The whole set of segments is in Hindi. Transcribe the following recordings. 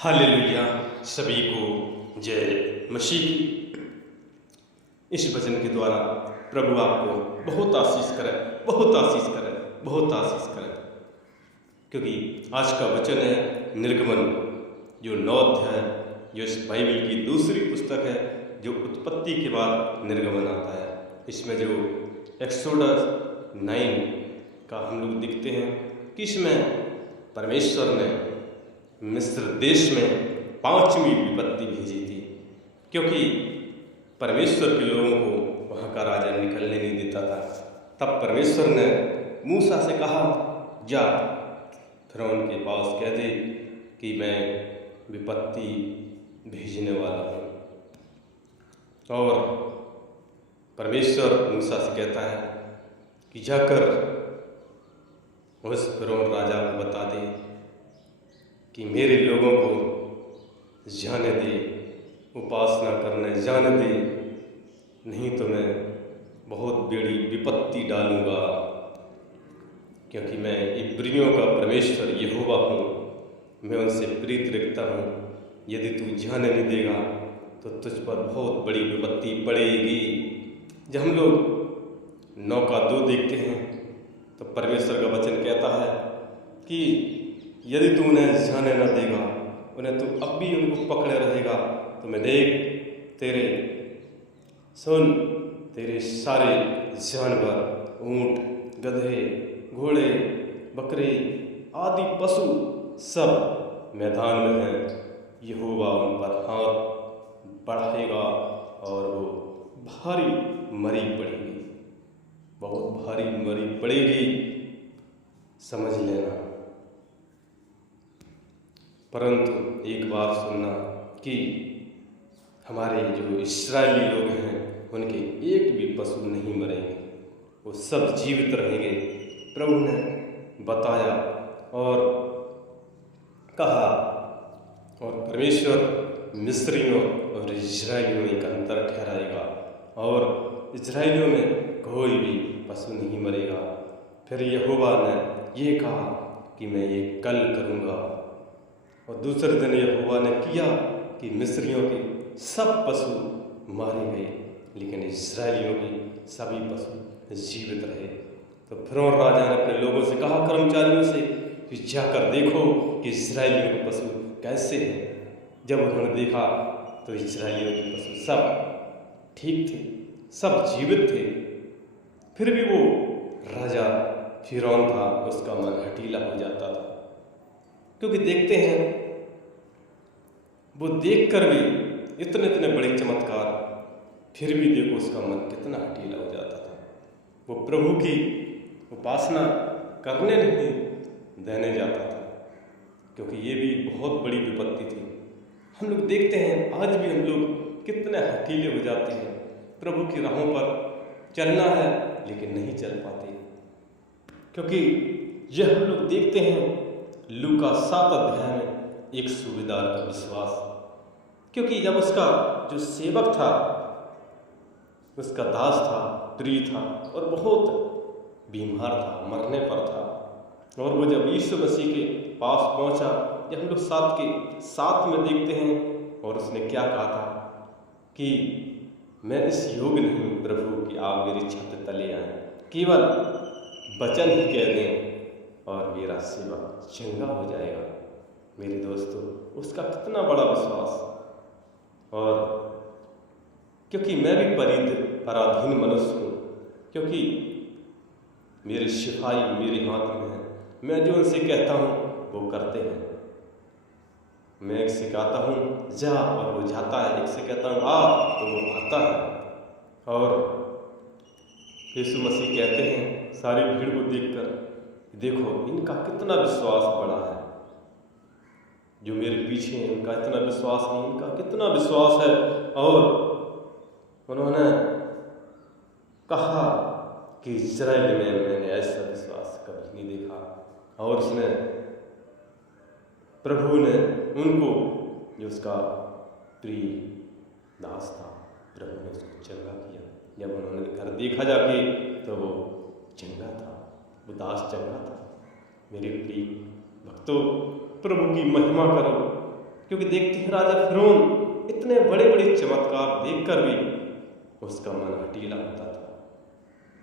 हालेलुया। सभी को जय मसीह की। इस वचन के द्वारा प्रभु आपको बहुत आशीष करे, बहुत आशीष करे, बहुत आशीष करे। क्योंकि आज का वचन है निर्गमन, जो 9 अध्याय, जो इस बाइबल की दूसरी पुस्तक है, जो उत्पत्ति के बाद निर्गमन आता है। इसमें जो एक्सोडस 9 का हम लोग देखते हैं कि इसमें परमेश्वर ने मिस्र देश में 5वीं विपत्ति भेजी थी, क्योंकि परमेश्वर के लोगों को वहाँ का राजा निकलने नहीं देता था। तब परमेश्वर ने मूसा से कहा, जा फिरौन के पास कह दे कि मैं विपत्ति भेजने वाला हूँ। और परमेश्वर मूसा से कहता है कि जाकर उस फिरौन राजा को बता दे कि मेरे लोगों को जाने दे, उपासना करने जाने दे, नहीं तो मैं बहुत बड़ी विपत्ति डालूंगा। क्योंकि मैं इब्रियों का परमेश्वर यहोवा हूँ, मैं उनसे प्रीत रखता हूँ। यदि तू जाने नहीं देगा तो तुझ पर बहुत बड़ी विपत्ति पड़ेगी। जब हम लोग 9 का 2 देखते हैं तो परमेश्वर का वचन कहता है कि यदि तू उन्हें जाने न देगा, उन्हें तू अब भी उनको पकड़े रहेगा, तो मैं देख तेरे सारे जानवर, ऊंट, गधे, घोड़े, बकरे आदि पशु सब मैदान में हैं। यहोवा उन पर हाथ बढ़ाएगा और वो भारी मरी पड़ेगी, बहुत भारी मरी पड़ेगी, समझ लेना। परंतु एक बार सुनना कि हमारे जो इस्राएली लोग हैं उनके एक भी पशु नहीं मरेंगे, वो सब जीवित रहेंगे। प्रभु ने बताया और कहा, और परमेश्वर मिस्रियों और इजरायलियों में एक अंतर ठहराएगा और इजरायलियों में कोई भी पशु नहीं मरेगा। फिर यहोवा ने ये कहा कि मैं ये कल करूँगा। और दूसरे दिन यहोवा ने किया कि मिस्रियों के सब पशु मारे गए, लेकिन इस्राएलियों के सभी पशु जीवित रहे। तो फिरौन राजा ने अपने लोगों से कहा, कर्मचारियों से, कि जाकर देखो कि इस्राएलियों के पशु कैसे हैं। जब उन्होंने देखा तो इस्राएलियों के पशु सब ठीक थे, सब जीवित थे। फिर भी वो राजा फिरौन था, उसका मन हठीला हो जाता था। क्योंकि देखते हैं वो देखकर भी इतने इतने बड़े चमत्कार, फिर भी देखो उसका मन कितना हठीला हो जाता था। वो प्रभु की उपासना करने नहीं देने जाता था, क्योंकि ये भी बहुत बड़ी विपत्ति थी। हम लोग देखते हैं आज भी हम लोग कितने हठीले हो जाते हैं। प्रभु की राहों पर चलना है लेकिन नहीं चल पाते, क्योंकि यह हम लोग देखते हैं लूका 7 अध्याय में एक सूबेदार का विश्वास। क्योंकि जब उसका जो सेवक था, उसका दास था, प्रिय था और बहुत बीमार था, मरने पर था, और वो जब यीशु मसीह के पास पहुंचा, जब हम लोग 7 के 7 में देखते हैं, और उसने क्या कहा था कि मैं इस योग्य नहीं प्रभु कि आप मेरी छत तले आए, केवल वचन ही कह दें और मेरा सेवक चंगा हो जाएगा। मेरे दोस्तों, उसका कितना बड़ा विश्वास। और क्योंकि मैं भी पराधीन मनुष्य हूँ, क्योंकि मेरे सिपाही मेरे हाथ में हैं, मैं जो उनसे कहता हूँ वो करते हैं। मैं एक से कहता हूँ जा और वो जाता है, एक से कहता हूँ आ तो वो आता है। और यीशु मसीह कहते हैं सारी भीड़ को देखकर, देखो इनका कितना विश्वास बड़ा है, जो मेरे पीछे हैं उनका इतना विश्वास नहीं, इनका कितना विश्वास है। और उन्होंने कहा कि इस्राएल में मैंने ऐसा विश्वास कभी नहीं देखा। और उसने प्रभु ने उनको, जो उसका प्रिय दास था, प्रभु ने उसको चंगा किया। जब उन्होंने घर देखा जाके तो वो चंगा था, वो दास चंगा था। मेरे प्रिय भक्तों, प्रभु की महिमा करो, क्योंकि देखते हैं राजा फिरौन इतने बड़े बड़े चमत्कार देखकर भी उसका मन हठीला होता था।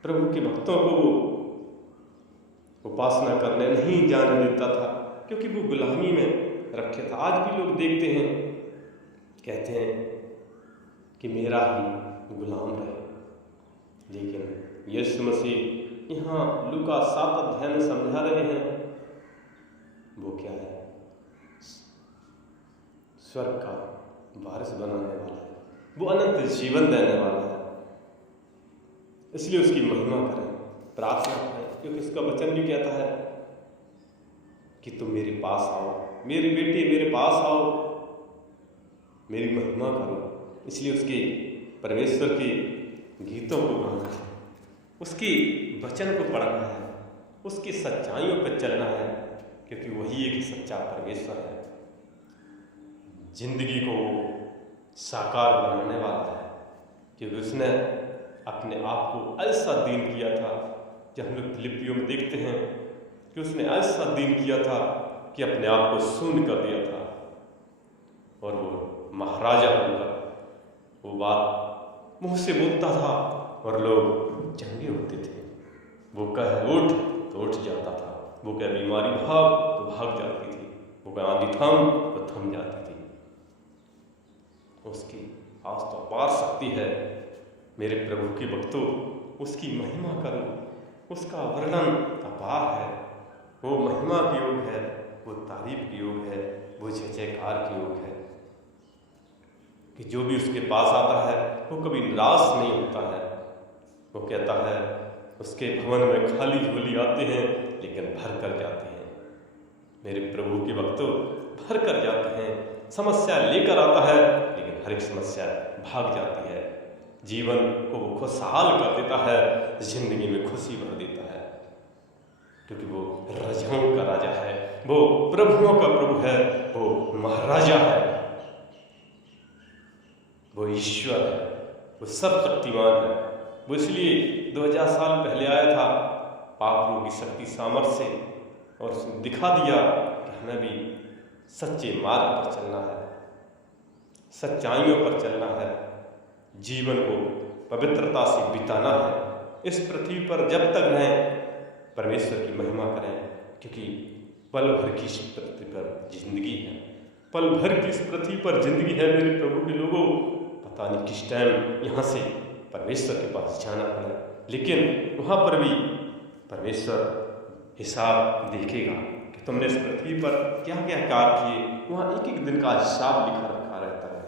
प्रभु के भक्तों को वो उपासना करने नहीं जाने देता था, क्योंकि वो गुलामी में रखे था। आज भी लोग देखते हैं, कहते हैं कि मेरा ही गुलाम रहे, लेकिन यीशु मसीह यहाँ लूका 7 अध्याय में समझा रहे हैं वो क्या है, स्वर्ग का वारिस बनाने वाला है, वो अनंत जीवन देने वाला है। इसलिए उसकी महिमा करें, प्रार्थना करें, क्योंकि इसका वचन भी कहता है कि तुम मेरे पास आओ, मेरे बेटे मेरे पास आओ, मेरी महिमा करो। इसलिए उसके परमेश्वर के गीतों को गाना है, उसके वचन को पढ़ना है, उसकी सच्चाइयों पर चलना है, क्योंकि वही एक सच्चा परमेश्वर है। जिंदगी को साकार बनाने वाला है, क्योंकि उसने अपने आप को ऐसा दीन किया था। जब हम लोग फिलिपियों में देखते हैं कि उसने ऐसा दीन किया था कि अपने आप को शून्य कर दिया था, और वो महाराजा होकर वो बात मुंह से बोलता था और लोग चंगे होते थे। वो कहे उठ तो उठ जाता था, वो कहे बीमारी भाग तो भाग जाती थी, वो कहे आंधी थम तो थम जाती थी। उसकी आज तो अपार शक्ति है। मेरे प्रभु के भक्तों, उसकी महिमा करो, उसका वर्णन अपार है। वो महिमा की योग है, वो तारीफ की योग है, वो जय जयकार की योग है कि जो भी उसके पास आता है वो कभी निराश नहीं होता है। वो कहता है उसके भवन में खाली झोली आते हैं लेकिन भर कर जाते हैं। मेरे प्रभु के भक्तों, भर कर जाते हैं। समस्या लेकर आता है लेकिन हर एक समस्या भाग जाती है। जीवन को वो खुशहाल कर देता है, जिंदगी में खुशी भर देता है, क्योंकि वो राजाओं का राजा है, वो प्रभुओं का प्रभु है, वो महाराजा है, वो ईश्वर है, वो सब शक्तिमान है। वो इसलिए 2000 साल पहले आया था पापों की शक्ति सामर्थ्य से, और उसने दिखा दिया कि हमें भी सच्चे मार्ग पर चलना है, सच्चाइयों पर चलना है, जीवन को पवित्रता से बिताना है। इस पृथ्वी पर जब तक रहें परमेश्वर की महिमा करें, क्योंकि पल भर की इस पृथ्वी पर जिंदगी है, पल भर की इस पृथ्वी पर जिंदगी है। मेरे प्रभु के लोगों, पता नहीं किस टाइम यहाँ से परमेश्वर के पास जाना पड़ा, लेकिन वहाँ पर भी परमेश्वर हिसाब देखेगा कि तुमने इस पृथ्वी पर क्या क्या कार्य किए। वहाँ एक एक दिन का हिसाब लिखा रखा रहता है।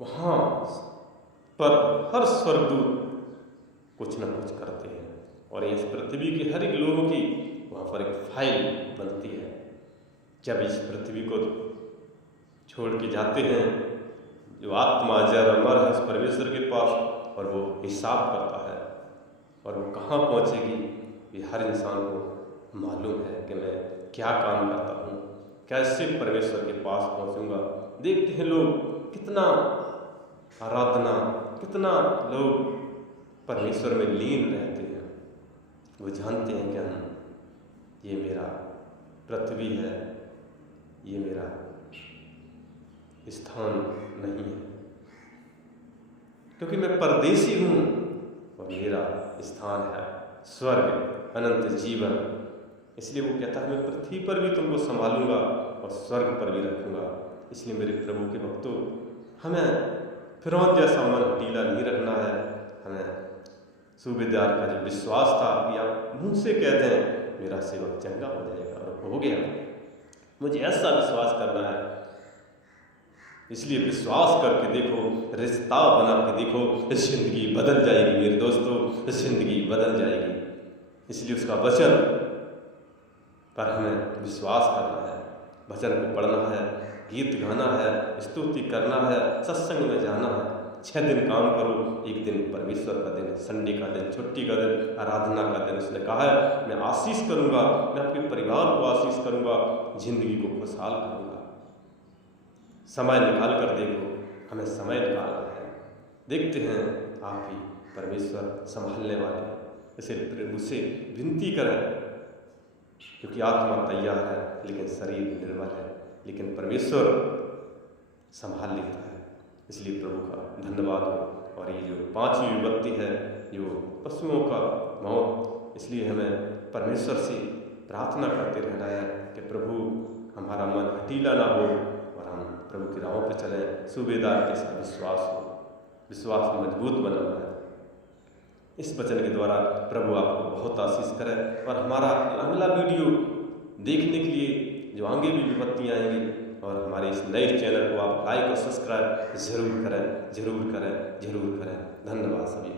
वहाँ पर हर स्वर्गदूत कुछ न कुछ करते हैं, और इस पृथ्वी के हर एक लोगों की वहाँ पर एक फाइल बनती है। जब इस पृथ्वी को छोड़ के जाते हैं, जो आत्मा जर अमर है उस परमेश्वर के पास, और वो हिसाब करता है, और वो कहाँ पहुँचेगी ये हर इंसान को मालूम है कि मैं क्या काम करता हूँ, कैसे परमेश्वर के पास पहुँचूँगा। देखते हैं लोग कितना आराधना, कितना लोग परमेश्वर में लीन रहते हैं। वो जानते हैं कि हम, ये मेरा पृथ्वी है, ये मेरा स्थान नहीं है, क्योंकि मैं परदेसी हूँ और मेरा स्थान है स्वर्ग, अनंत जीवन। इसलिए वो कहता है मैं पृथ्वी पर भी तुमको संभालूंगा और स्वर्ग पर भी रखूंगा। इसलिए मेरे प्रभु के भक्तों, हमें फिरौन जैसा मन हठीला नहीं रखना है। हमें सूबेदार का जो विश्वास था कि आप मुंह से कह दें मेरा सेवक चंगा हो जाएगा, और हो गया। मुझे ऐसा विश्वास करना है। इसलिए विश्वास करके देखो, रिश्ता बना के देखो, जिंदगी बदल जाएगी मेरे दोस्तों, जिंदगी बदल जाएगी। इसलिए उसका वचन पर हमें विश्वास करना है, वचन को पढ़ना है, गीत गाना है, स्तुति करना है, सत्संग में जाना है। 6 दिन काम करो, एक दिन परमेश्वर का दिन, संडे का दिन, छुट्टी का दिन, आराधना का दिन। उसने कहा है मैं आशीष करूंगा, मैं आपके परिवार को आशीष करूंगा, जिंदगी को खुशहाल करूंगा। समय निकाल कर देखो, हमें समय निकालना है। देखते हैं आप ही परमेश्वर संभालने वाले। इसे प्रभु से विनती करें क्योंकि आत्मा तैयार है लेकिन शरीर निर्बल है, लेकिन परमेश्वर संभाल लेता है। इसलिए प्रभु का धन्यवाद हो। और ये जो 5वीं विपत्ति है, जो पशुओं का मौत, इसलिए हमें परमेश्वर से प्रार्थना करते रहना है कि प्रभु हमारा मन हठीला ना हो और हम प्रभु की राहों पर चलें। सूबेदार के साथ विश्वास मजबूत बनाना है। इस वचन के द्वारा प्रभु आपको बहुत आशीष करे। और हमारा अगला वीडियो देखने के लिए जो आगे भी विपत्तियाँ आएंगी, और हमारे इस नए चैनल को आप लाइक और सब्सक्राइब जरूर करें। धन्यवाद सभी।